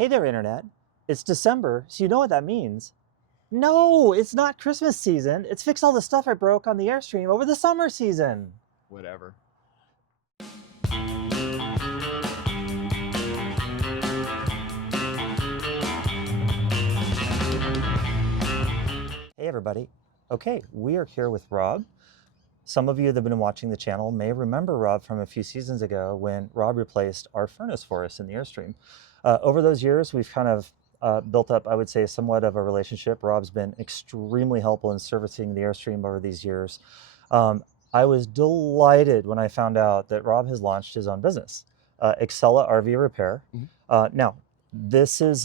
Hey there, Internet. It's December, so you know what that means. No, it's not Christmas season. It's fix all the stuff I broke on the Airstream over the summer season. Whatever. Hey, everybody. Okay, we are here with Rob. Some of you that have been watching the channel may remember Rob from a few seasons ago when Rob replaced our furnace for us in the Airstream. Over those years, we've kind of built up, I would say, somewhat of a relationship. Rob's been extremely helpful in servicing the Airstream over these years. I was delighted when I found out that Rob has launched his own business, Excella RV Repair. Mm-hmm. Now, this is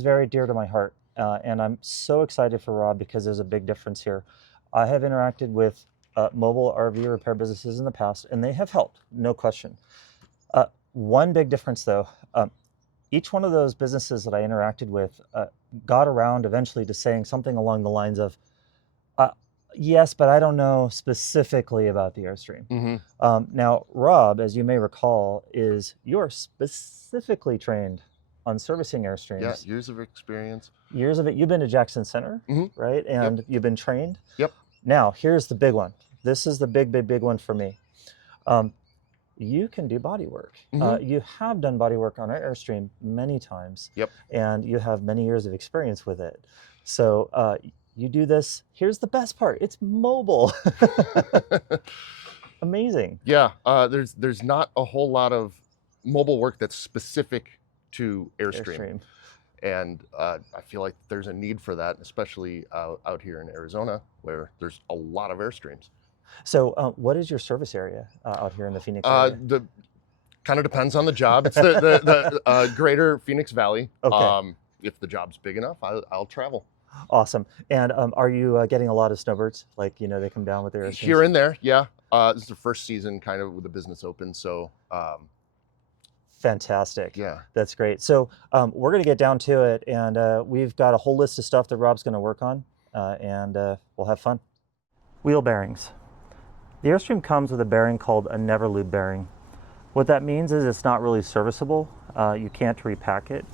very dear to my heart, and I'm so excited for Rob because there's a big difference here. I have interacted with mobile RV repair businesses in the past, and they have helped, no question. One big difference, though, each one of those businesses that I interacted with got around eventually to saying something along the lines of, yes, but I don't know specifically about the Airstream. Mm-hmm. Now, Rob, as you may recall, you're specifically trained on servicing Airstreams. Yeah, years of experience. Years of it. You've been to Jackson Center, mm-hmm. right? And Yep. You've been trained. Yep. Now, here's the big one. This is the big one for me. You can do body work. Mm-hmm. You have done body work on our Airstream many times. Yep. And you have many years of experience with it. So you do this. Here's the best part. It's mobile. Amazing. Yeah, there's not a whole lot of mobile work that's specific to Airstream. And I feel like there's a need for that, especially out here in Arizona, where there's a lot of Airstreams. So what is your service area out here in the Phoenix area? The kind of depends on the job. It's the greater Phoenix Valley. Okay. If the job's big enough, I'll travel. Awesome. And are you getting a lot of snowbirds? Like, they come down with their Airstreams? Here and there, yeah. This is the first season kind of with the business open, so... Fantastic. Yeah. That's great. So we're going to get down to it, and we've got a whole list of stuff that Rob's going to work on, and we'll have fun. Wheel bearings. The Airstream comes with a bearing called a never lube bearing. What that means is it's not really serviceable. You can't repack it.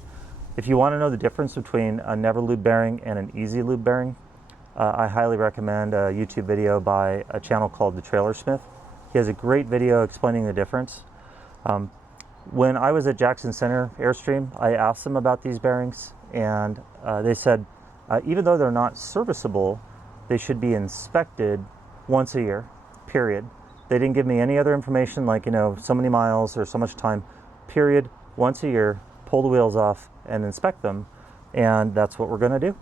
If you want to know the difference between a never lube bearing and an easy lube bearing, I highly recommend a YouTube video by a channel called the TrailerSmith. He has a great video explaining the difference. When I was at Jackson Center Airstream, I asked them about these bearings, and they said even though they're not serviceable, they should be inspected once a year, period. They didn't give me any other information like, so many miles or so much time, period. Once a year, pull the wheels off and inspect them, and that's what we're going to do.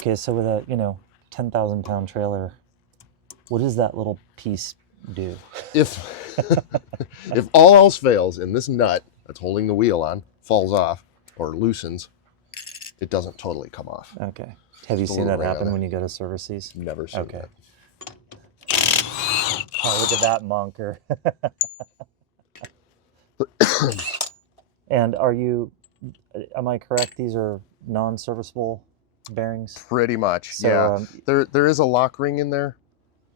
Okay, so with a 10,000 pound trailer, what does that little piece do? If all else fails and this nut that's holding the wheel on falls off or loosens, it doesn't totally come off. Okay. Have you seen that happen when you go to service these? Never seen that. Oh, look at that monker. And am I correct? These are non-serviceable bearings? Pretty much, so, yeah. There is a lock ring in there.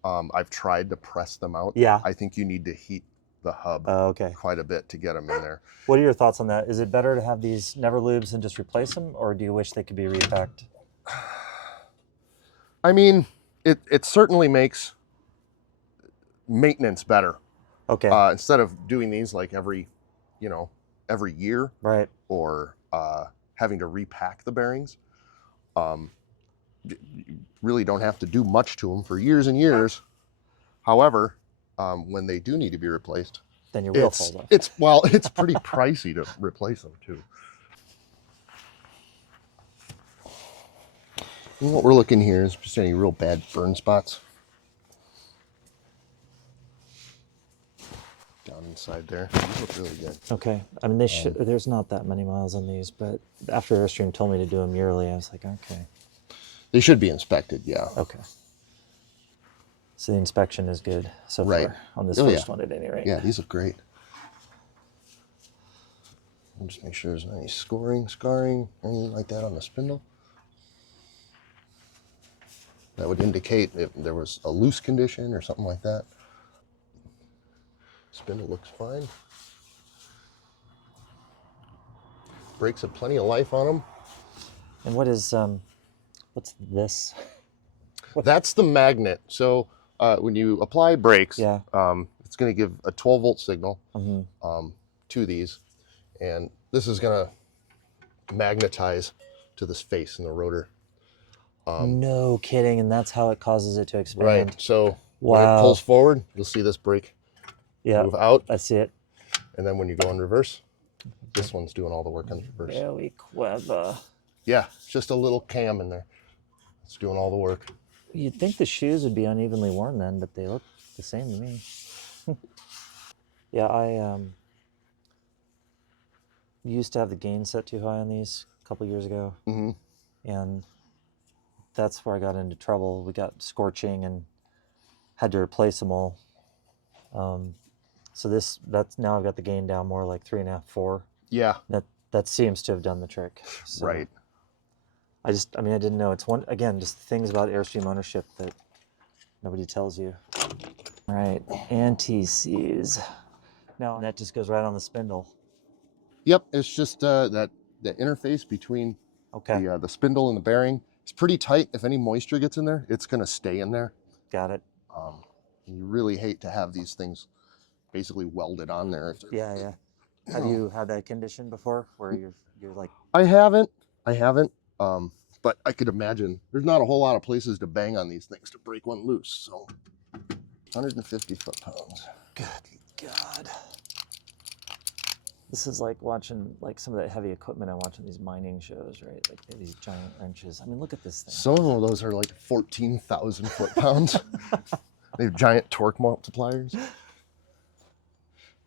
I've tried to press them out. Yeah. I think you need to heat the hub quite a bit to get them in there. What are your thoughts on that? Is it better to have these never lubes and just replace them, or do you wish they could be repacked? I mean, it certainly makes maintenance better. Okay. Instead of doing these like every year, right? Or having to repack the bearings. You really don't have to do much to them for years and years. However, when they do need to be replaced, then your wheel falls off. It's pretty pricey to replace them too. And what we're looking here is just any real bad burn spots down inside there. These look really good. Okay. I mean, there's not that many miles on these, but after Airstream told me to do them yearly, I was like, okay. They should be inspected, yeah. Okay. So the inspection is good so right. far on this first one at any rate. Yeah, these look great. And just make sure there's not any scarring, anything like that on the spindle. That would indicate if there was a loose condition or something like that. Spindle looks fine. Brakes have plenty of life on them. And what is, what's this? That's the magnet. So when you apply brakes, Yeah. it's going to give a 12-volt signal Mm-hmm. to these. And this is going to magnetize to this face in the rotor. No kidding, and that's how it causes it to expand. Right. So when Wow. it pulls forward, you'll see this brake move out. I see it. And then when you go in reverse, this one's doing all the work in reverse. Very clever. Yeah, it's just a little cam in there. It's doing all the work. You'd think the shoes would be unevenly worn then, but they look the same to me. Yeah, I used to have the gain set too high on these a couple years ago. Mm-hmm. And that's where I got into trouble. We got scorching and had to replace them all. So that's now I've got the gain down more like 3.5, 4. Yeah. That seems to have done the trick. So Right. I didn't know. It's just things about Airstream ownership that nobody tells you. All right, anti-seize. Now that just goes right on the spindle. Yep, it's just that the interface between the spindle and the bearing is pretty tight. If any moisture gets in there, it's going to stay in there. Got it. You really hate to have these things basically welded on there. Yeah. Have you had that condition before, where you're like? I haven't. But I could imagine there's not a whole lot of places to bang on these things to break one loose. So 150 foot-pounds. Good God. This is like watching like some of that heavy equipment I watch on these mining shows, right? Like they have these giant wrenches. I mean, look at this thing. Some of those are like 14,000 foot-pounds. They have giant torque multipliers.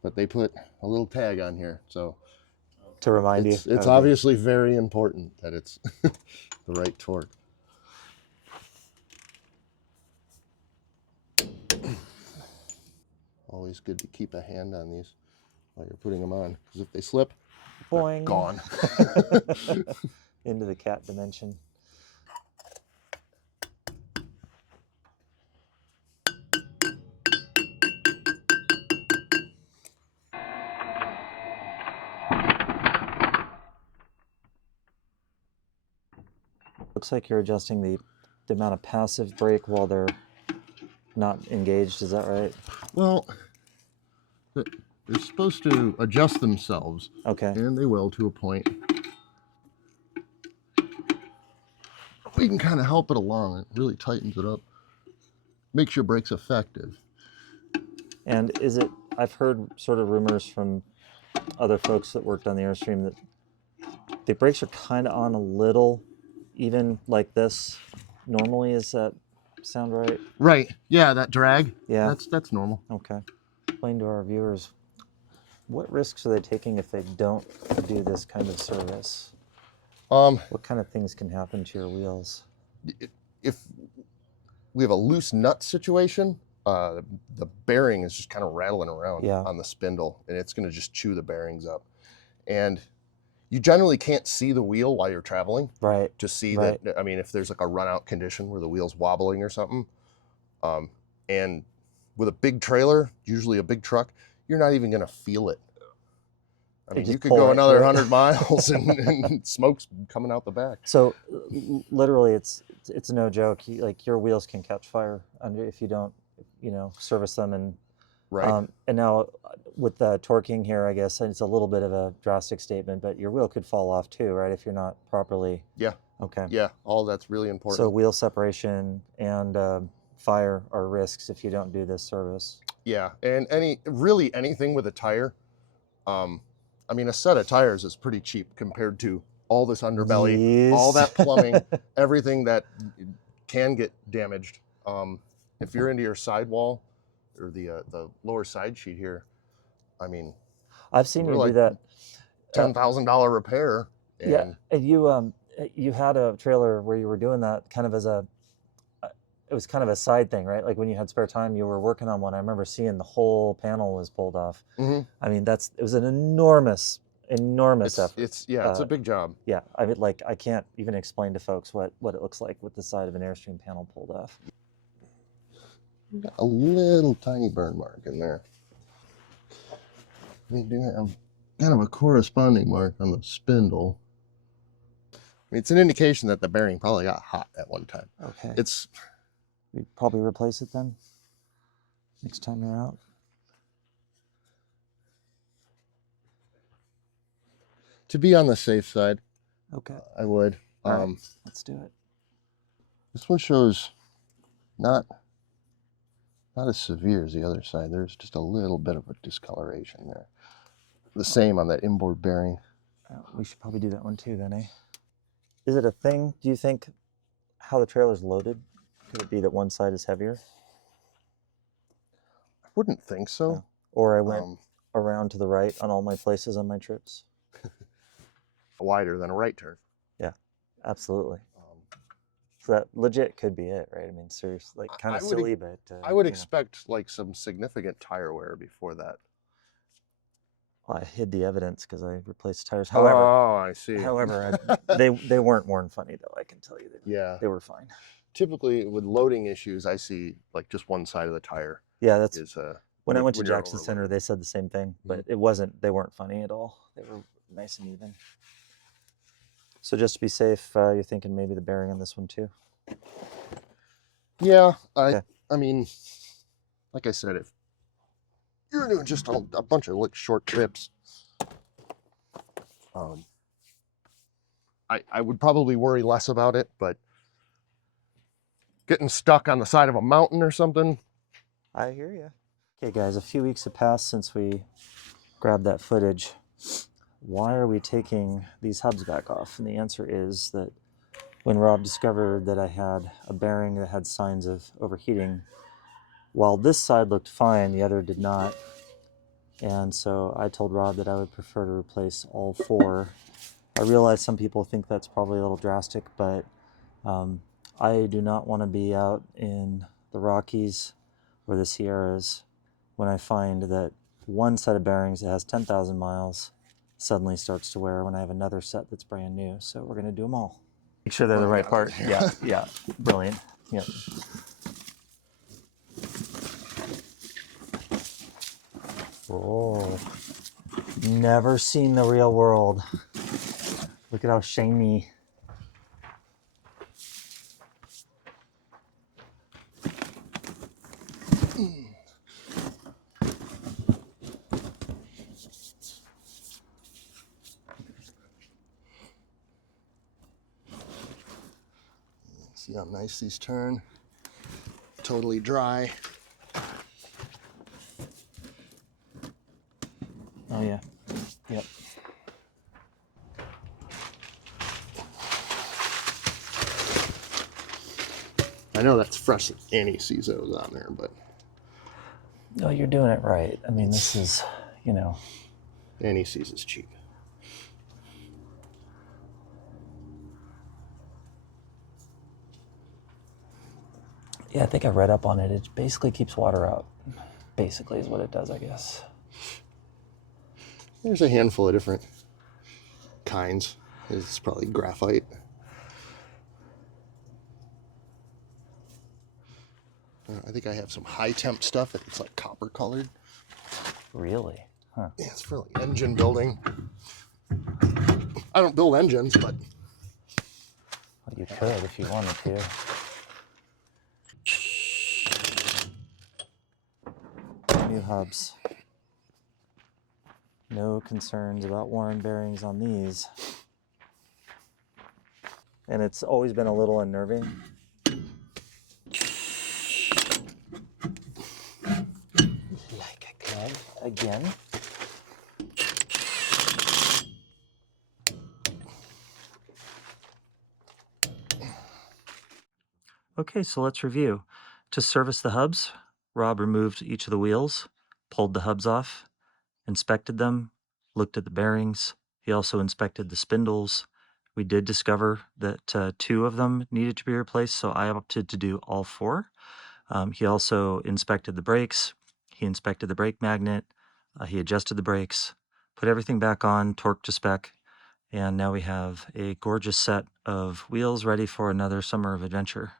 But they put a little tag on here, so to remind you. It's obviously very important that it's the right torque. Always good to keep a hand on these while you're putting them on, because if they slip, boing, they're gone. Into the cat dimension. Looks like you're adjusting the amount of passive brake while they're not engaged. Is that right? Well, they're supposed to adjust themselves. Okay. And they will to a point. We can kind of help it along. It really tightens it up. Makes your brakes effective. And is it, I've heard sort of rumors from other folks that worked on the Airstream that the brakes are kind of on a little even like this normally. Is that sound right? Right. Yeah, that drag. Yeah. That's normal. Okay. Explain to our viewers, what risks are they taking if they don't do this kind of service? What kind of things can happen to your wheels? If we have a loose nut situation, the bearing is just kind of rattling around on the spindle, and it's going to just chew the bearings up. And you generally can't see the wheel while you're traveling. Right. To see that, I mean, if there's like a run out condition where the wheel's wobbling or something, and with a big trailer, usually a big truck, you're not even going to feel it. I mean, you could go another 100 miles and smoke's coming out the back. So literally it's no joke. Like your wheels can catch fire if you don't, service them. And right. And now with the torquing here, I guess it's a little bit of a drastic statement, but your wheel could fall off too, right? If you're not properly. Yeah. Okay. Yeah. All that's really important. So wheel separation and fire are risks if you don't do this service. Yeah. And anything with a tire, I mean, a set of tires is pretty cheap compared to all this underbelly, all that plumbing, everything that can get damaged. If you're into your sidewall or the lower side sheet here, I mean, I've seen you do that. $10,000 repair. And yeah, and you had a trailer where you were doing that kind of as it was kind of a side thing, right? Like when you had spare time, you were working on one. I remember seeing the whole panel was pulled off. Mm-hmm. I mean, it was an enormous enormous effort. It's a big job. Yeah, I mean, like, I can't even explain to folks what it looks like with the side of an Airstream panel pulled off. Got a little tiny burn mark in there. We do have kind of a corresponding mark on the spindle. I mean, it's an indication that the bearing probably got hot at one time. Okay. We probably replace it then next time you're out. To be on the safe side, okay, I would. All right, let's do it. This one shows not as severe as the other side. There's just a little bit of a discoloration there. The same on that inboard bearing. We should probably do that one too then, eh? Is it a thing, do you think, how the trailer's loaded? Could it be that one side is heavier? I wouldn't think so. No. Or I went around to the right on all my places on my trips. Wider than a right turn. Yeah, absolutely. So that legit could be it, right? I mean, seriously, like, kind of silly, but... I would expect like some significant tire wear before that. Well, I hid the evidence because I replaced tires. However, I see. However, they weren't worn funny though. I can tell you that. They were fine. Typically, with loading issues, I see like just one side of the tire. Yeah, that's when I went to when you're Jackson Center. overloaded. They said the same thing, but it wasn't. They weren't funny at all. They were nice and even. So just to be safe, you're thinking maybe the bearing on this one too. Yeah, I mean, like I said, if you're doing just a bunch of like short trips, I would probably worry less about it, but getting stuck on the side of a mountain or something. I hear you. Okay, guys, a few weeks have passed since we grabbed that footage. Why are we taking these hubs back off? And the answer is that when Rob discovered that I had a bearing that had signs of overheating, while this side looked fine, the other did not. And so I told Rob that I would prefer to replace all four. I realize some people think that's probably a little drastic, but I do not want to be out in the Rockies or the Sierras when I find that one set of bearings that has 10,000 miles suddenly starts to wear when I have another set that's brand new. So we're going to do them all. Make sure they're the right part. Yeah, brilliant. Yep. Oh, never seen the real world. Look at how shiny. See how nice these turn. Totally dry. Oh yeah. Yep. I know that's fresh Annie sees those on there, but no, you're doing it right. I mean, this is, you know, Annie sees is cheap. Yeah, I think I read up on it. It basically keeps water out. Basically is what it does, I guess. There's a handful of different kinds. It's probably graphite. I think I have some high temp stuff that's like copper colored. Really? Huh. Yeah, it's for like engine building. I don't build engines, but well, you could if you wanted to. New hubs. No concerns about worn bearings on these. And it's always been a little unnerving. Like a glove again. Okay, so let's review. To service the hubs, Rob removed each of the wheels, pulled the hubs off, inspected them, looked at the bearings. He also inspected the spindles. We did discover that 2 of them needed to be replaced, so I opted to do all 4. He also inspected the brakes. He inspected the brake magnet. He adjusted the brakes, put everything back on, torque to spec, and now we have a gorgeous set of wheels ready for another summer of adventure.